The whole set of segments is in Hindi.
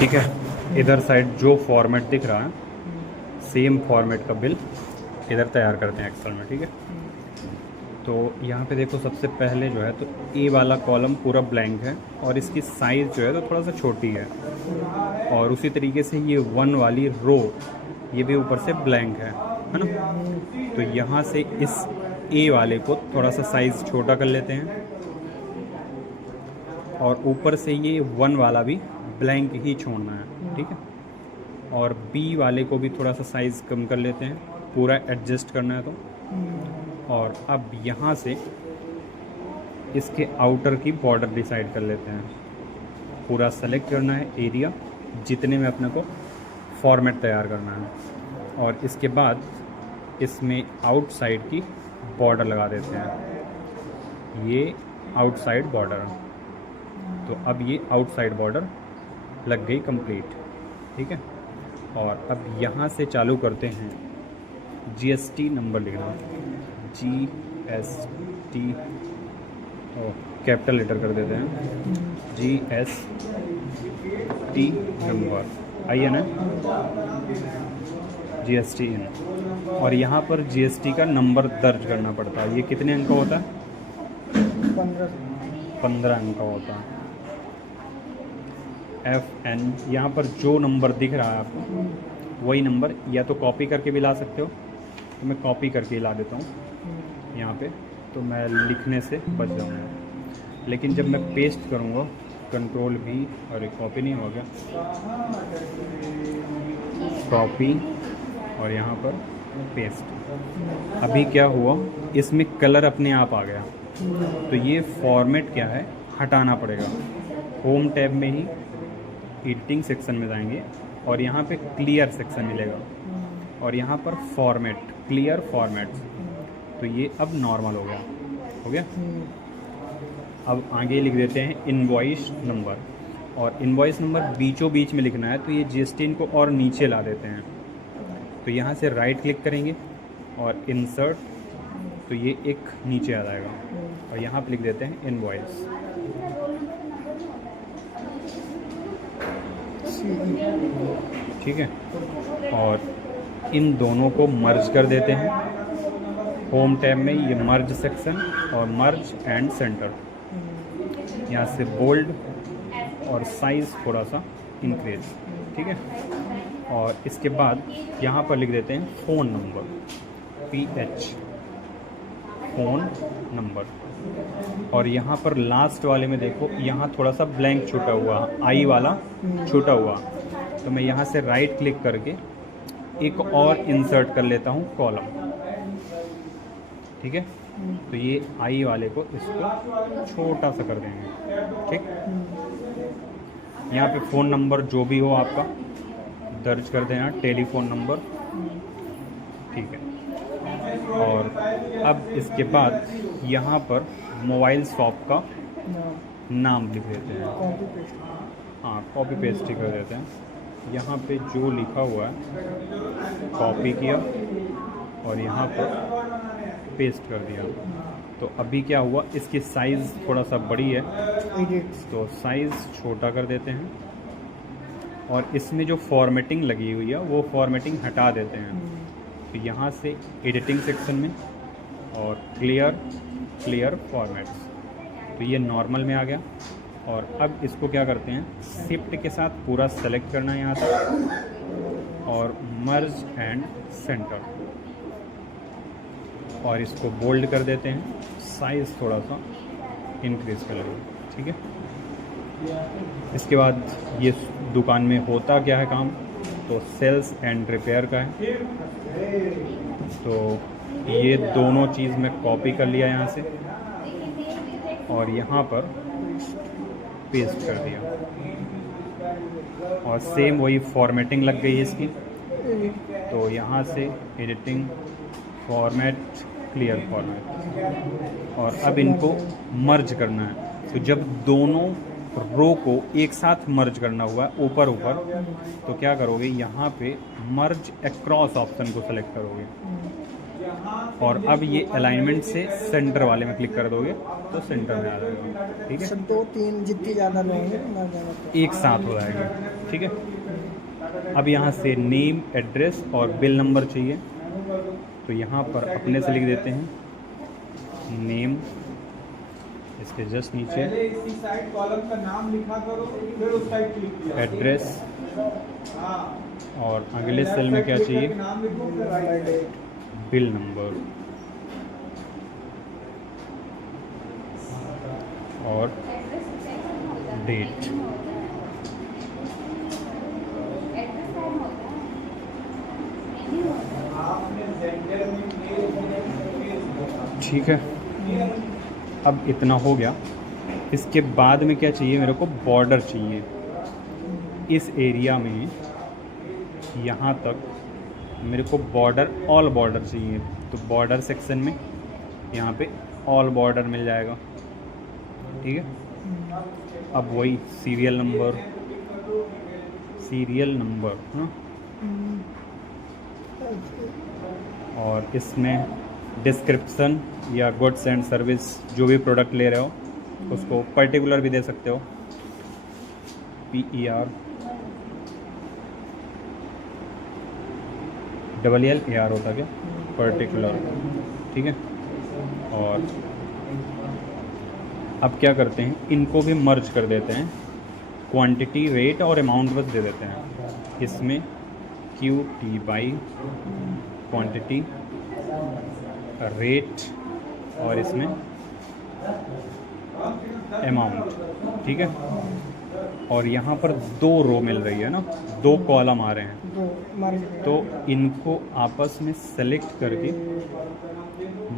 ठीक है। इधर साइड जो फॉर्मेट दिख रहा है सेम फॉर्मेट का बिल इधर तैयार करते हैं एक्सेल में। ठीक है, तो यहाँ पे देखो सबसे पहले जो है तो ए वाला कॉलम पूरा ब्लैंक है और इसकी साइज़ जो है तो थोड़ा सा छोटी है, और उसी तरीके से ये 1 वाली रो ये भी ऊपर से ब्लैंक है ना। तो यहाँ से इस ए वाले को थोड़ा सा साइज़ छोटा कर लेते हैं, और ऊपर से ये 1 वाला भी ब्लैंक ही छोड़ना है। ठीक है, और बी वाले को भी थोड़ा सा साइज़ कम कर लेते हैं, पूरा एडजस्ट करना है तो। और अब यहाँ से इसके आउटर की बॉर्डर डिसाइड कर लेते हैं। पूरा सेलेक्ट करना है एरिया जितने में अपने को फॉर्मेट तैयार करना है, और इसके बाद इसमें आउटसाइड की बॉर्डर लगा देते हैं। ये आउटसाइड बॉर्डर, तो अब ये आउटसाइड बॉर्डर लग गई कंप्लीट। ठीक है, और अब यहाँ से चालू करते हैं जीएसटी नंबर लिखना। जीएसटी कैपिटल लेटर कर देते हैं, जीएसटी नंबर आई है ना, जीएसटी इन। और यहाँ पर जीएसटी का नंबर दर्ज करना पड़ता है। ये कितने अंक का होता है? 15 अंक का होता है। FN यहाँ पर जो नंबर दिख रहा है आपको वही नंबर या तो कॉपी करके भी ला सकते हो, तो मैं कॉपी करके ला देता हूँ यहाँ पे, तो मैं लिखने से बच जाऊँगा। लेकिन जब मैं पेस्ट करूँगा कंट्रोल भी, और एक कॉपी नहीं होगा, कॉपी और यहाँ पर पेस्ट। अभी क्या हुआ, इसमें कलर अपने आप आ गया, तो ये फॉर्मेट क्या है हटाना पड़ेगा। होम टैब में ही एडिटिंग सेक्शन में जाएंगे और यहाँ पे क्लियर सेक्शन मिलेगा, और यहाँ पर फॉर्मेट क्लियर फॉर्मेट्स, तो ये अब नॉर्मल हो गया। अब आगे लिख देते हैं इनवॉइस नंबर, और इनवॉइस नंबर बीचों बीच में लिखना है, तो ये जीएसटी इनको और नीचे ला देते हैं। तो यहाँ से राइट क्लिक करेंगे और इंसर्ट, तो ये एक नीचे आ जाएगा, और यहाँ पे लिख देते हैं इनवॉइस। ठीक है, और इन दोनों को मर्ज कर देते हैं। होम टैब में ये मर्ज सेक्शन और मर्ज एंड सेंटर, यहाँ से बोल्ड और साइज़ थोड़ा सा इंक्रीज। ठीक है, और इसके बाद यहाँ पर लिख देते हैं phone number, PH phone number. और यहाँ पर लास्ट वाले में देखो यहाँ थोड़ा सा ब्लैंक छूटा हुआ, आई वाला छूटा हुआ, तो मैं यहाँ से राइट क्लिक करके एक और इंसर्ट कर लेता हूँ कॉलम। ठीक है, तो ये आई वाले को इसको छोटा सा कर देंगे। ठीक, यहाँ पे फ़ोन नंबर जो भी हो आपका दर्ज कर दें, यहाँ टेलीफोन नंबर। ठीक है, और अब इसके बाद यहाँ पर मोबाइल शॉप का नाम लिख देते हैं। हाँ, कॉपी पेस्ट ही कर देते हैं। यहाँ पे जो लिखा हुआ है कॉपी किया और यहाँ पर पेस्ट कर दिया। तो अभी क्या हुआ, इसकी साइज़ थोड़ा सा बड़ी है, तो साइज़ छोटा कर देते हैं, और इसमें जो फॉर्मेटिंग लगी हुई है वो फॉर्मेटिंग हटा देते हैं। तो यहाँ से एडिटिंग सेक्शन में और क्लियर फॉर्मेट्स, तो ये नॉर्मल में आ गया। और अब इसको क्या करते हैं, शिफ्ट के साथ पूरा सेलेक्ट करना है यहाँ तक, और मर्ज एंड सेंटर, और इसको बोल्ड कर देते हैं, साइज़ थोड़ा सा इंक्रीज कर लेंगे। ठीक है, इसके बाद ये दुकान में होता क्या है काम, तो सेल्स एंड रिपेयर का है। तो ये दोनों चीज़ मैं कॉपी कर लिया यहाँ से और यहाँ पर पेस्ट कर दिया, और सेम वही फॉर्मेटिंग लग गई है इसकी। तो यहाँ से एडिटिंग फॉर्मेट क्लियर फॉर्मेट, और अब इनको मर्ज करना है। तो जब दोनों रो को एक साथ मर्ज करना हुआ ऊपर तो क्या करोगे, यहाँ पे मर्ज अक्रॉस ऑप्शन को सेलेक्ट करोगे। और अब ये अलाइनमेंट से सेंटर वाले में क्लिक कर दोगे तो सेंटर में आ जाएगा। ठीक है, सब 2-3 जितनी ज़्यादा लोगे ना ज़्यादा तो एक साथ हो जाएगी। ठीक है, अब यहाँ से नेम, एड्रेस और बिल नंबर चाहिए, तो यहाँ पर अपने से लिख देते हैं नेम, इसके जस्ट नीचे इसी साइड कॉलम का नाम लिखा करो, फिर उस साइड क्लिक किया, एड्रेस, हाँ, और अगले सेल में क्या चाहिए, नाम लिखो, फिर राइट साइड बिल नंबर और डेट। ठीक है, अब इतना हो गया। इसके बाद में क्या चाहिए मेरे को, बॉर्डर चाहिए। इस एरिया में यहाँ तक मेरे को बॉर्डर, ऑल बॉर्डर चाहिए, तो बॉर्डर सेक्शन में यहाँ पे ऑल बॉर्डर मिल जाएगा। ठीक है, अब वही सीरियल नंबर हाँ, और इसमें डिस्क्रिप्शन या गुड्स एंड सर्विस, जो भी प्रोडक्ट ले रहे हो उसको पर्टिकुलर भी दे सकते हो, PER होता क्या, पर्टिकुलर। ठीक है, और अब क्या करते हैं, इनको भी मर्ज कर देते हैं, क्वांटिटी, रेट और अमाउंट बस दे देते हैं। इसमें QT बाई क्वांटिटी, रेट और इसमें अमाउंट। ठीक है, और यहाँ पर 2 रो मिल रही है ना, 2 कॉलम आ रहे हैं, दो मर्ज तो इनको आपस में सेलेक्ट करके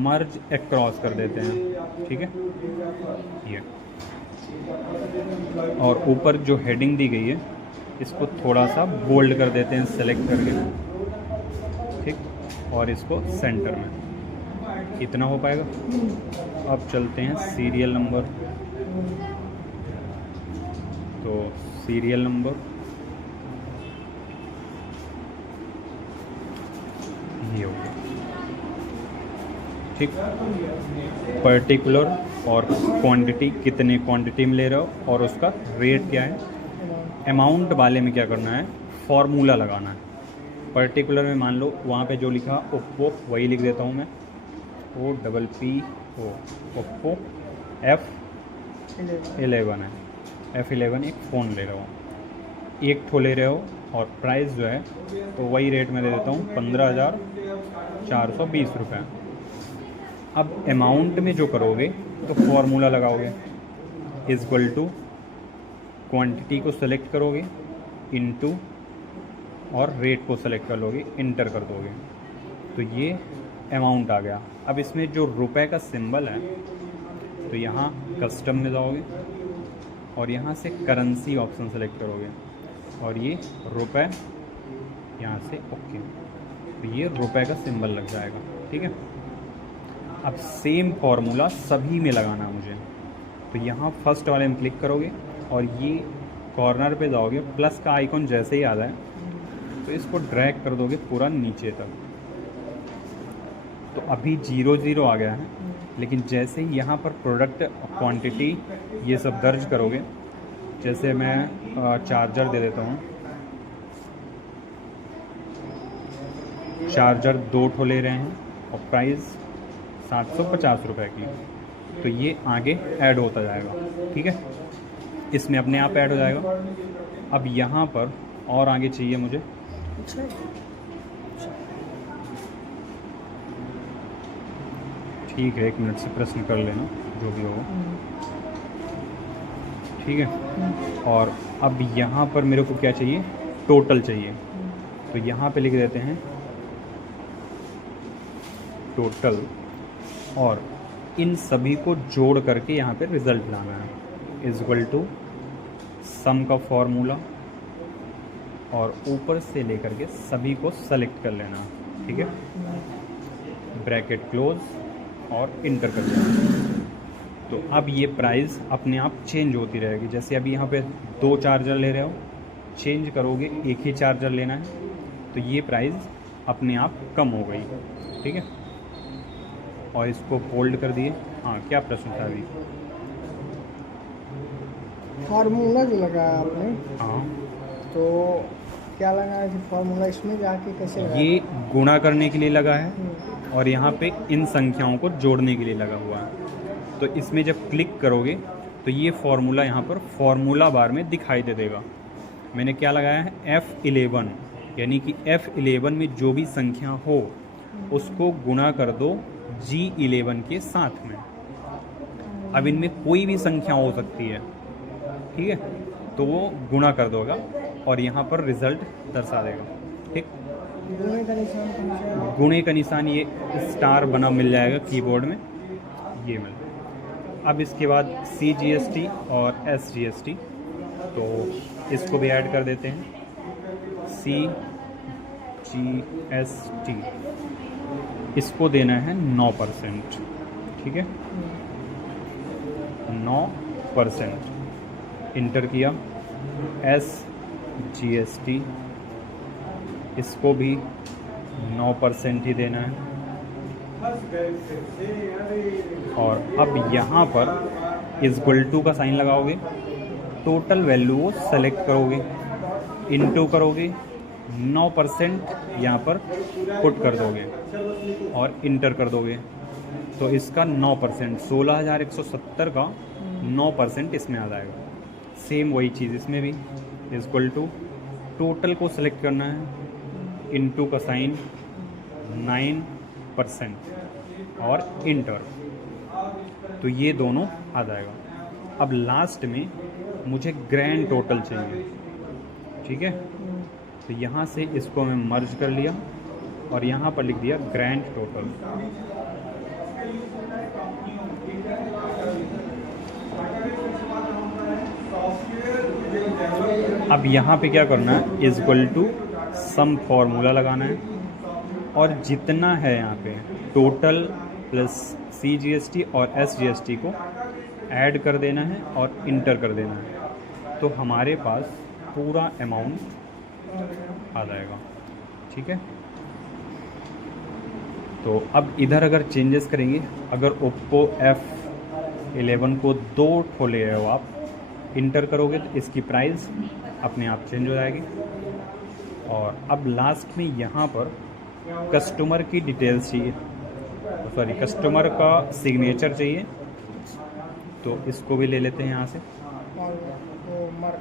मर्ज अक्रॉस कर देते हैं। ठीक है, ये और ऊपर जो हेडिंग दी गई है इसको थोड़ा सा बोल्ड कर देते हैं सेलेक्ट करके। ठीक, और इसको सेंटर में, इतना हो पाएगा। अब चलते हैं सीरियल नंबर, तो सीरियल नंबर ये हो गया। ठीक, पर्टिकुलर और क्वांटिटी, कितने क्वांटिटी में ले रहे हो और उसका रेट क्या है। अमाउंट वाले में क्या करना है, फॉर्मूला लगाना है। पर्टिकुलर में मान लो वहाँ पे जो लिखा ओप्पो वही लिख देता हूँ मैं, OPPO, ओप्पो F11 है, F11 एक फ़ोन ले रहे हो, एक ठो ले रहे हो, और प्राइस जो है तो वही रेट में दे देता हूँ 15,420 रुपये। अब अमाउंट में जो करोगे तो फॉर्मूला लगाओगे, इक्वल टू क्वांटिटी को सेलेक्ट करोगे इनटू और रेट को सेलेक्ट कर लोगे, इंटर कर दोगे, तो ये अमाउंट आ गया। अब इसमें जो रुपए का सिंबल है तो यहाँ कस्टम में जाओगे और यहाँ से करेंसी ऑप्शन सेलेक्ट करोगे और ये रुपए यहाँ से ओके, तो ये रुपए का सिंबल लग जाएगा। ठीक है, अब सेम फॉर्मूला सभी में लगाना है मुझे, तो यहाँ फर्स्ट वाले में क्लिक करोगे और ये कॉर्नर पे जाओगे, प्लस का आइकॉन जैसे ही आ जाए तो इसको ड्रैग कर दोगे पूरा नीचे तक, तो अभी 00 आ गया है। लेकिन जैसे ही यहाँ पर प्रोडक्ट, क्वांटिटी, ये सब दर्ज करोगे, जैसे मैं चार्जर दे देता हूँ, चार्जर 2 ठो ले रहे हैं और प्राइस 750 रुपये की, तो ये आगे ऐड होता जाएगा। ठीक है, इसमें अपने आप ऐड हो जाएगा। अब यहाँ पर और आगे चाहिए मुझे, ठीक है, 1 मिनट से प्रश्न कर लेना जो भी हो। ठीक है, और अब यहाँ पर मेरे को क्या चाहिए, टोटल चाहिए, तो यहाँ पे लिख देते हैं टोटल, और इन सभी को जोड़ करके यहाँ पे रिज़ल्ट लाना है, इक्वल टू सम का फॉर्मूला और ऊपर से लेकर के सभी को सेलेक्ट कर लेना। ठीक है, ब्रैकेट क्लोज और इंटर कर देना। तो अब ये प्राइस अपने आप चेंज होती रहेगी। जैसे अभी यहाँ पे 2 चार्जर ले रहे हो, चेंज करोगे एक ही चार्जर लेना है तो ये प्राइस अपने आप कम हो गई। ठीक है, और इसको होल्ड कर दिए। हाँ, क्या प्रश्न था अभी? फार्मूला जो लगाया आपने, हाँ, तो क्या लगाया कि फार्मूला इसमें जाके कैसे लगाया? ये गुणा करने के लिए लगा है हम्म, और यहाँ पे इन संख्याओं को जोड़ने के लिए लगा हुआ है। तो इसमें जब क्लिक करोगे तो ये फार्मूला यहाँ पर फार्मूला बार में दिखाई दे देगा। मैंने क्या लगाया है? F11, यानी कि F11 में जो भी संख्या हो उसको गुणा कर दो G11 के साथ में। अब इनमें कोई भी संख्या हो सकती है, ठीक है, तो वो गुणा कर दोगा और यहाँ पर रिजल्ट दर्शा देगा। ठीक, गुणे का निशान कौन सा है? गुणे का निशान ये स्टार बना मिल जाएगा कीबोर्ड में, ये मिल। अब इसके बाद CGST और SGST, तो इसको भी ऐड कर देते हैं। CGST इसको देना है 9%, ठीक है, 9%। इंटर किया। SGST इसको भी 9% ही देना है। और अब यहाँ पर इक्वल टू का साइन लगाओगे, टोटल वैल्यू को सेलेक्ट करोगे, इनटू करोगे, 9% यहाँ पर पुट कर दोगे और इंटर कर दोगे। तो इसका 9%, 16,170 का 9% इसमें आ जाएगा। सेम वही चीज़ इसमें भी, इक्वल टू टोटल को सिलेक्ट करना है, इनटू का साइन, 9% और इंटर, तो ये दोनों आ जाएगा। अब लास्ट में मुझे ग्रैंड टोटल चाहिए, ठीक है, तो यहाँ से इसको मैं मर्ज कर लिया और यहाँ पर लिख दिया ग्रैंड टोटल। अब यहाँ पे क्या करना है? इक्वल टू सम फॉर्मूला लगाना है और जितना है यहाँ पे टोटल प्लस CGST और SGST को ऐड कर देना है और इंटर कर देना है, तो हमारे पास पूरा अमाउंट आ जाएगा। ठीक है, तो अब इधर अगर चेंजेस करेंगे, अगर Oppo F11 को 2 ठो ले रहे हो आप, इंटर करोगे तो इसकी प्राइस अपने आप चेंज हो जाएगी। और अब लास्ट में यहाँ पर कस्टमर की डिटेल्स चाहिए, सॉरी कस्टमर का सिग्नेचर चाहिए, तो इसको भी ले लेते हैं यहाँ से। और वो मर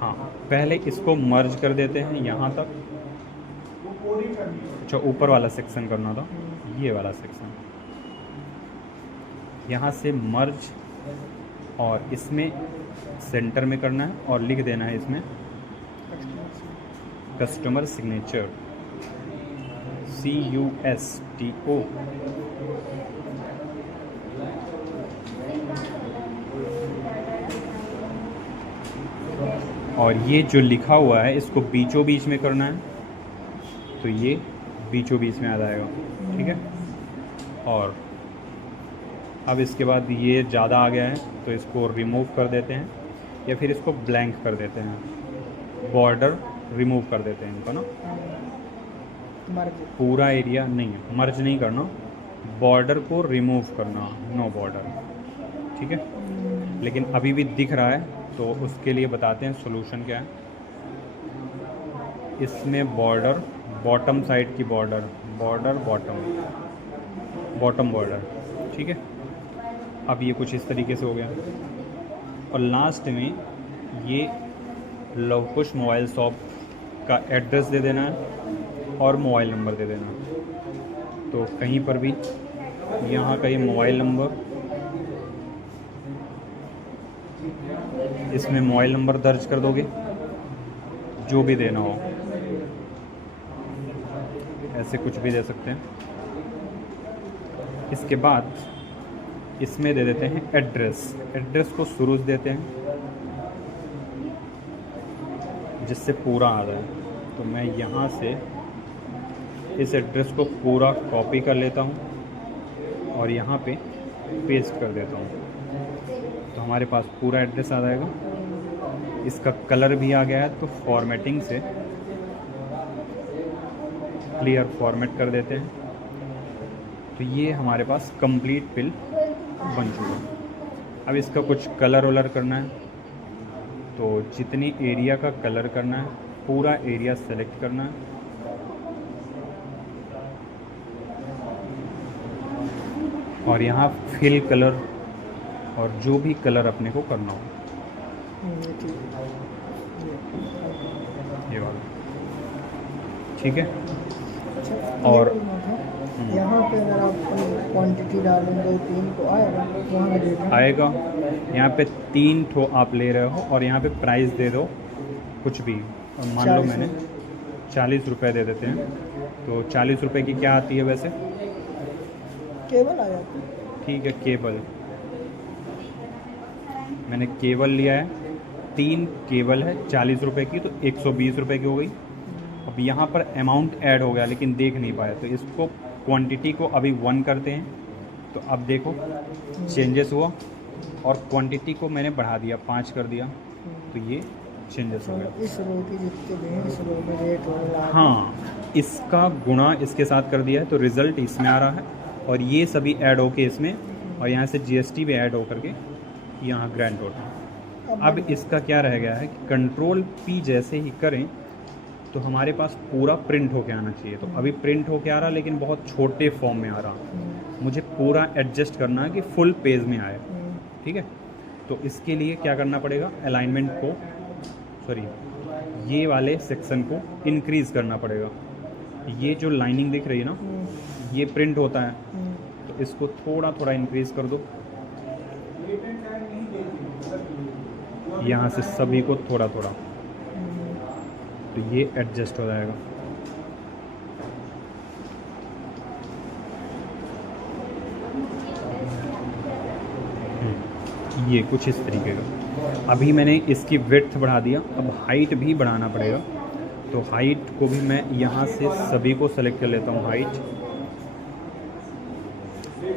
हाँ, पहले इसको मर्ज कर देते हैं यहाँ तक। अच्छा, ऊपर वाला सेक्शन करना था, ये वाला सेक्शन, यहाँ से मर्ज और इसमें सेंटर में करना है और लिख देना है इसमें कस्टमर सिग्नेचर, CUSTO। और ये जो लिखा हुआ है इसको बीचों बीच में करना है, तो ये बीचों बीच में आ जाएगा। ठीक है, और अब इसके बाद ये ज़्यादा आ गया है तो इसको रिमूव कर देते हैं या फिर इसको ब्लैंक कर देते हैं, बॉर्डर रिमूव कर देते हैं इनको ना। मर पूरा एरिया नहीं, मर्ज नहीं करना, बॉर्डर को रिमूव करना, नो बॉर्डर। ठीक है, लेकिन अभी भी दिख रहा है तो उसके लिए बताते हैं सॉल्यूशन क्या है। इसमें बॉर्डर, बॉटम साइड की बॉर्डर, बॉर्डर बॉटम बॉर्डर, ठीक है। अब ये कुछ इस तरीके से हो गया और लास्ट में ये लवकुश मोबाइल शॉप का एड्रेस दे देना है और मोबाइल नंबर दे देना है। तो कहीं पर भी यहाँ का ये मोबाइल नंबर, इसमें मोबाइल नंबर दर्ज कर दोगे जो भी देना हो, ऐसे कुछ भी दे सकते हैं। इसके बाद इसमें दे देते हैं एड्रेस, एड्रेस को शुरू से देते हैं जिससे पूरा आ जाए। तो मैं यहाँ से इस एड्रेस को पूरा कॉपी कर लेता हूँ और यहाँ पे पेस्ट कर देता हूँ, तो हमारे पास पूरा एड्रेस आ जाएगा। इसका कलर भी आ गया है, तो फॉर्मेटिंग से क्लियर फॉर्मेट कर देते हैं तो ये हमारे पास कंप्लीट पिल बन चुका। अब इसका कुछ कलर वलर करना है, तो जितनी एरिया का कलर करना है पूरा एरिया सेलेक्ट करना है। और यहाँ फिल कलर और जो भी कलर अपने को करना हो, ये वाला, ठीक है। और यहाँ पे अगर आप क्वांटिटी डालें 2-3 तो आएगा, वहाँ का रेट आएगा। यहाँ पे 3 ठो आप ले रहे हो और यहाँ पे प्राइस दे दो कुछ भी, और मान लो मैंने 40 रुपये दे देते हैं, तो 40 रुपये की क्या आती है वैसे? केबल आ जाती है। ठीक है, केबल मैंने केबल लिया है, 3 केबल है 40 रुपये की, तो 120 रुपये की हो गई। अब यहाँ पर अमाउंट ऐड हो गया लेकिन देख नहीं पाए, तो इसको क्वांटिटी को अभी 1 करते हैं, तो अब देखो चेंजेस हुआ, और क्वांटिटी को मैंने बढ़ा दिया 5 कर दिया, तो ये चेंजेस हो गया। इस रो की जितने भी हैं इस रो में रेट हो, हाँ, इसका गुणा इसके साथ कर दिया है, तो रिज़ल्ट इसमें आ रहा है, और ये सभी ऐड होके इसमें, और यहाँ से जीएसटी भी ऐड होकर के यहाँ ग्रैंड टोटल। अब इसका क्या रह गया है कि कंट्रोल पी जैसे ही करें तो हमारे पास पूरा प्रिंट होके आना चाहिए। तो अभी प्रिंट होके आ रहा, लेकिन बहुत छोटे फॉर्म में आ रहा। मुझे पूरा एडजस्ट करना है कि फुल पेज में आए, ठीक है। तो इसके लिए क्या करना पड़ेगा, अलाइनमेंट को, सॉरी, ये वाले सेक्शन को इंक्रीज़ करना पड़ेगा। ये जो लाइनिंग दिख रही है ना, ये प्रिंट होता है, तो इसको थोड़ा थोड़ा इंक्रीज़ कर दो, यहाँ से सभी को थोड़ा थोड़ा, तो ये एडजस्ट हो जाएगा। ये कुछ इस तरीके का। अभी मैंने इसकी विड्थ बढ़ा दिया, अब हाइट भी बढ़ाना पड़ेगा, तो हाइट को भी मैं यहाँ से सभी को सेलेक्ट कर लेता हूँ। हाइट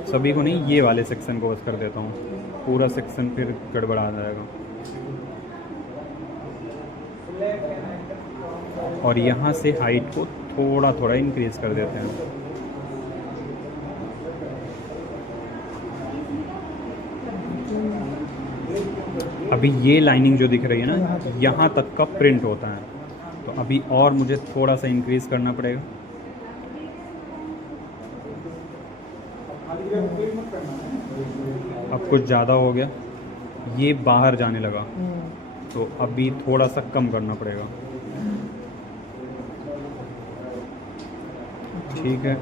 सभी को नहीं, ये वाले सेक्शन को बस कर देता हूँ, पूरा सेक्शन फिर गड़बड़ा जाएगा। और यहाँ से हाइट को थोड़ा थोड़ा इंक्रीज कर देते हैं। अभी ये लाइनिंग जो दिख रही है ना, यहाँ तक का प्रिंट होता है, तो अभी और मुझे थोड़ा सा इंक्रीज करना पड़ेगा। अब कुछ ज़्यादा हो गया, ये बाहर जाने लगा, तो अभी थोड़ा सा कम करना पड़ेगा, ठीक है।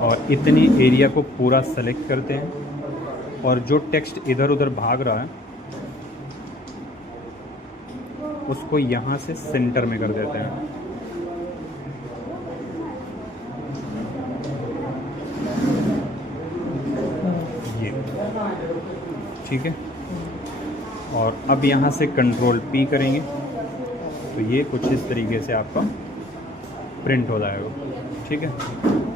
और इतनी एरिया को पूरा सेलेक्ट करते हैं, और जो टेक्स्ट इधर उधर भाग रहा है उसको यहाँ से सेंटर में कर देते हैं। ये ठीक है। और अब यहाँ से कंट्रोल पी करेंगे, तो ये कुछ इस तरीके से आपका प्रिंट हो जाएगा, ठीक है।